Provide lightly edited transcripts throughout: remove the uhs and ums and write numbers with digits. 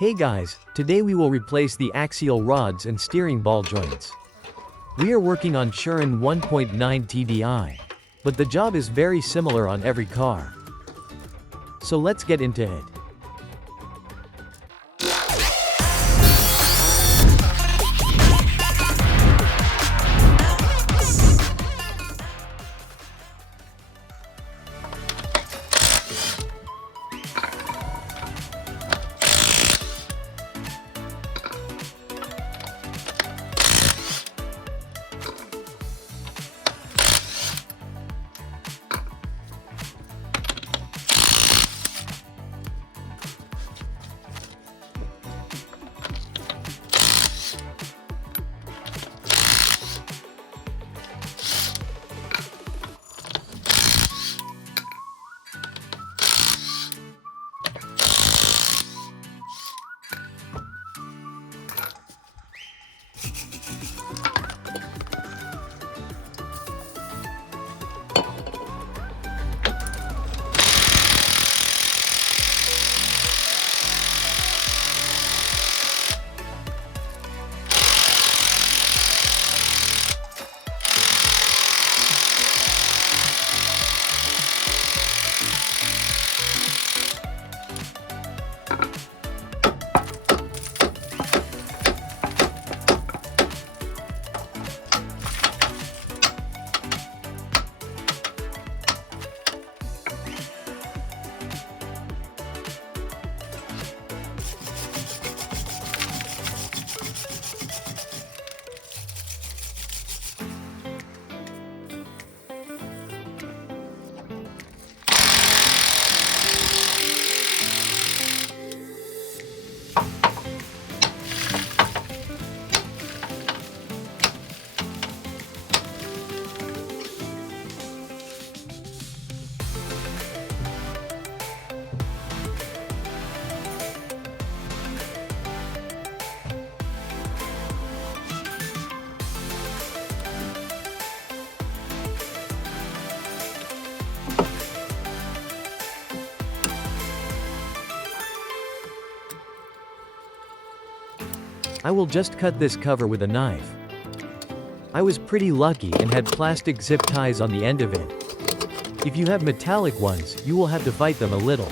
Hey guys, today we will replace the axial rods and steering ball joints. We are working on Shurin 1.9 TDI. But the job is very similar on every car. So let's get into it. I will just cut this cover with a knife. I was pretty lucky and had plastic zip ties on the end of it. If you have metallic ones, you will have to fight them a little.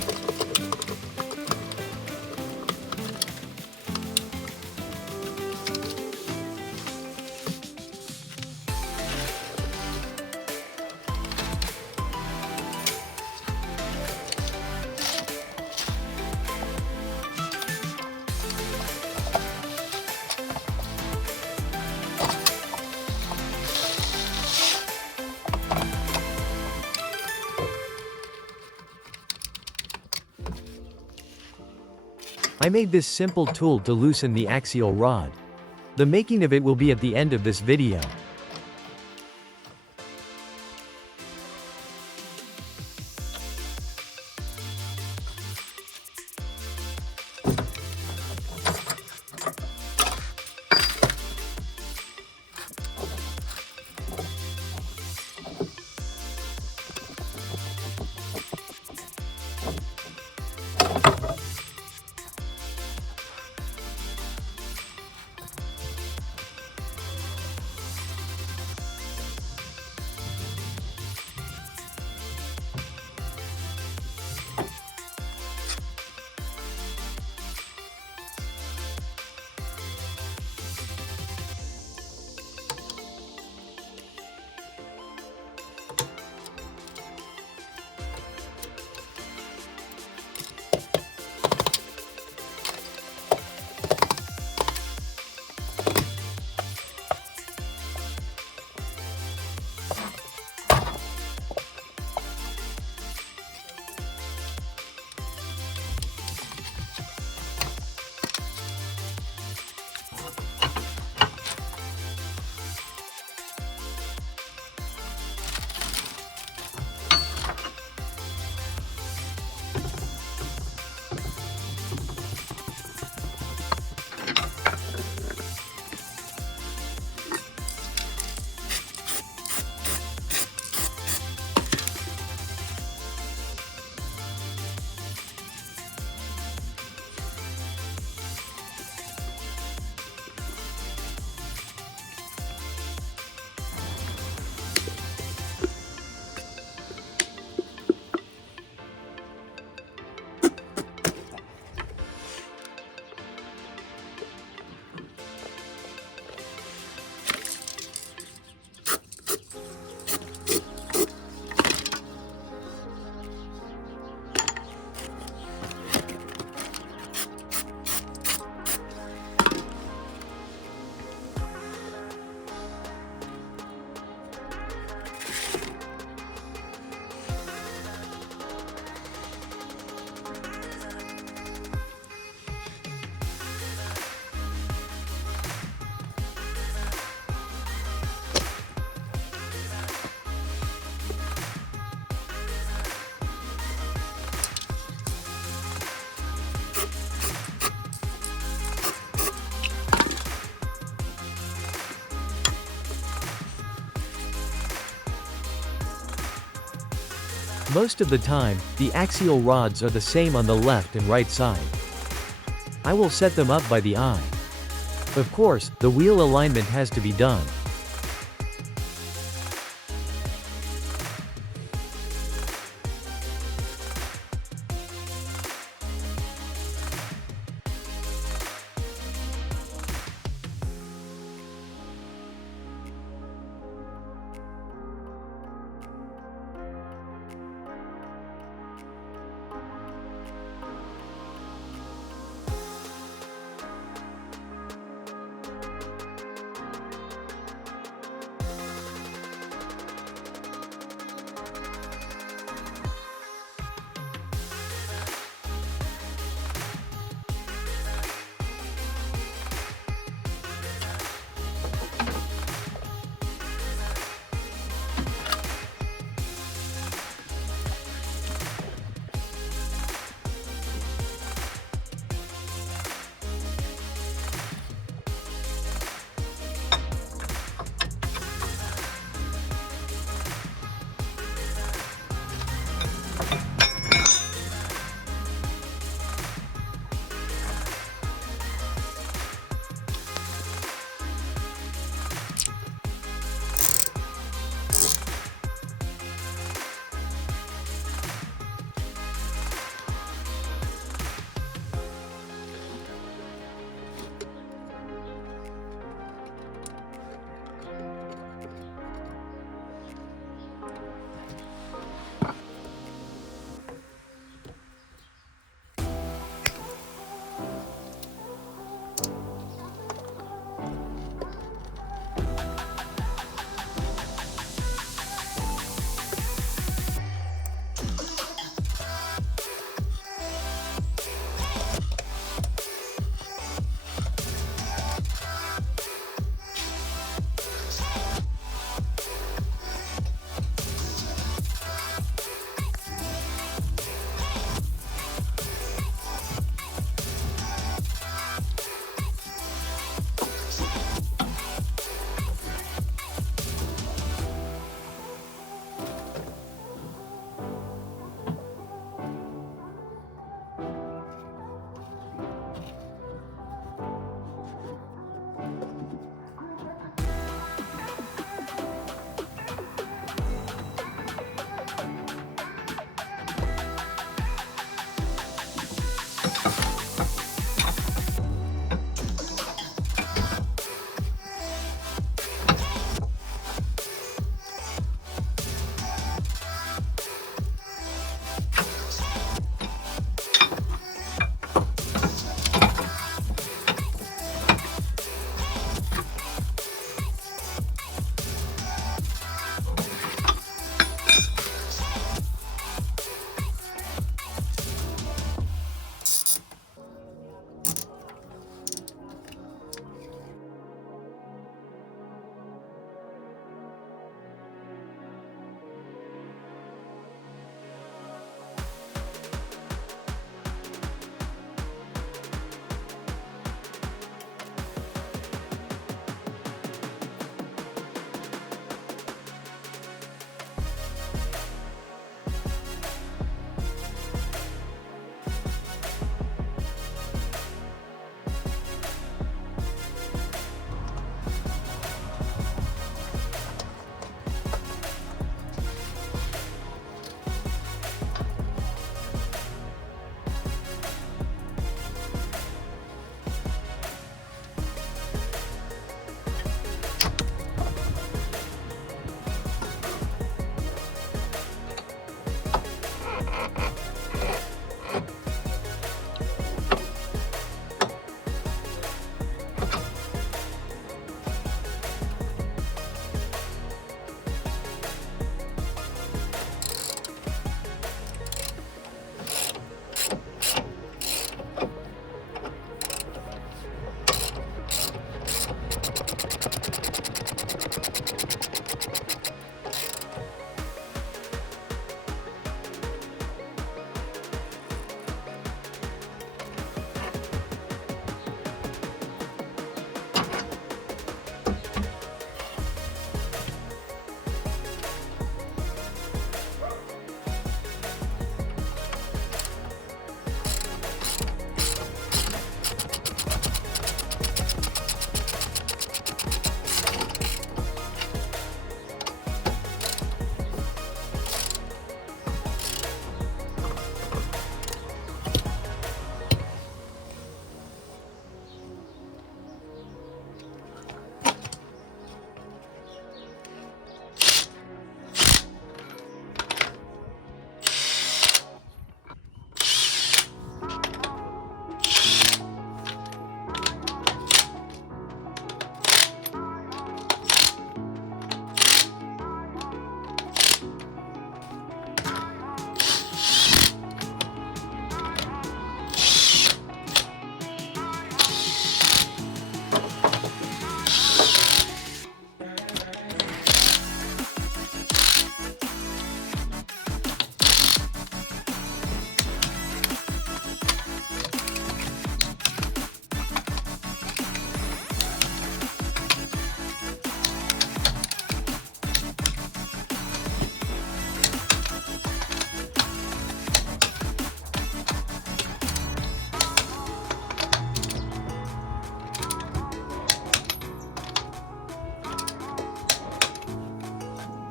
I made this simple tool to loosen the axial rod. The making of it will be at the end of this video. Most of the time, the axial rods are the same on the left and right side. I will set them up by the eye. Of course, the wheel alignment has to be done.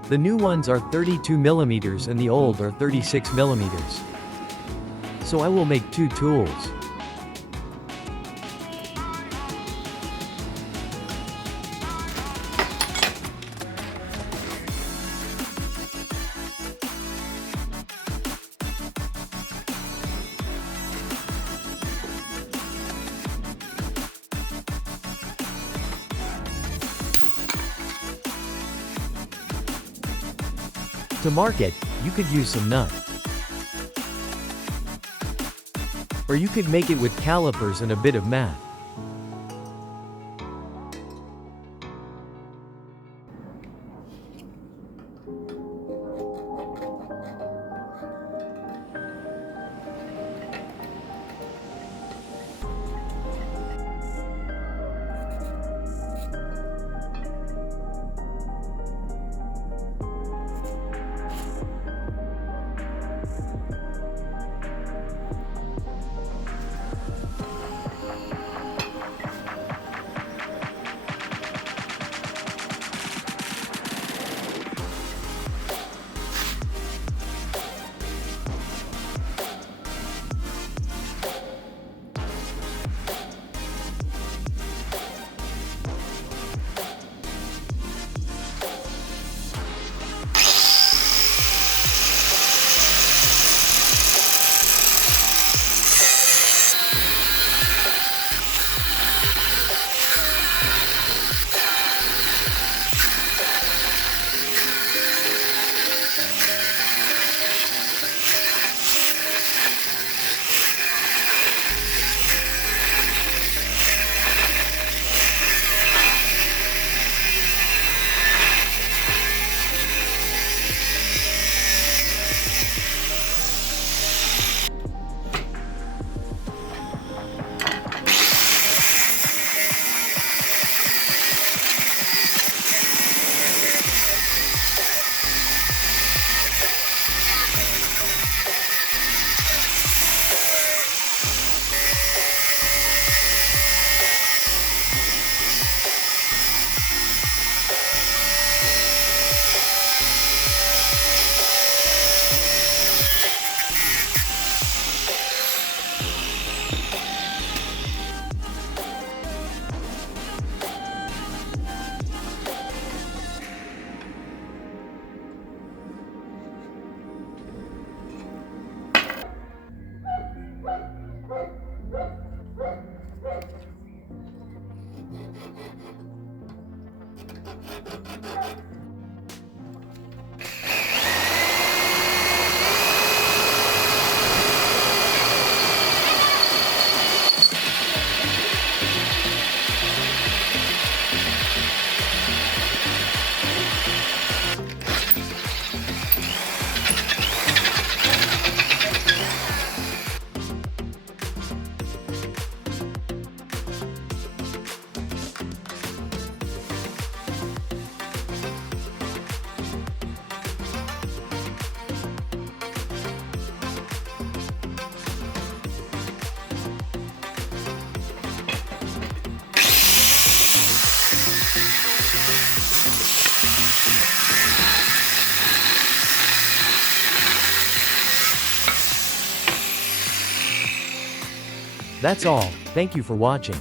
The new ones are 32 millimeters and the old are 36 millimeters. So I will make 2 tools. To mark it, you could use some nut. Or you could make it with calipers and a bit of math. That's all, thank you for watching.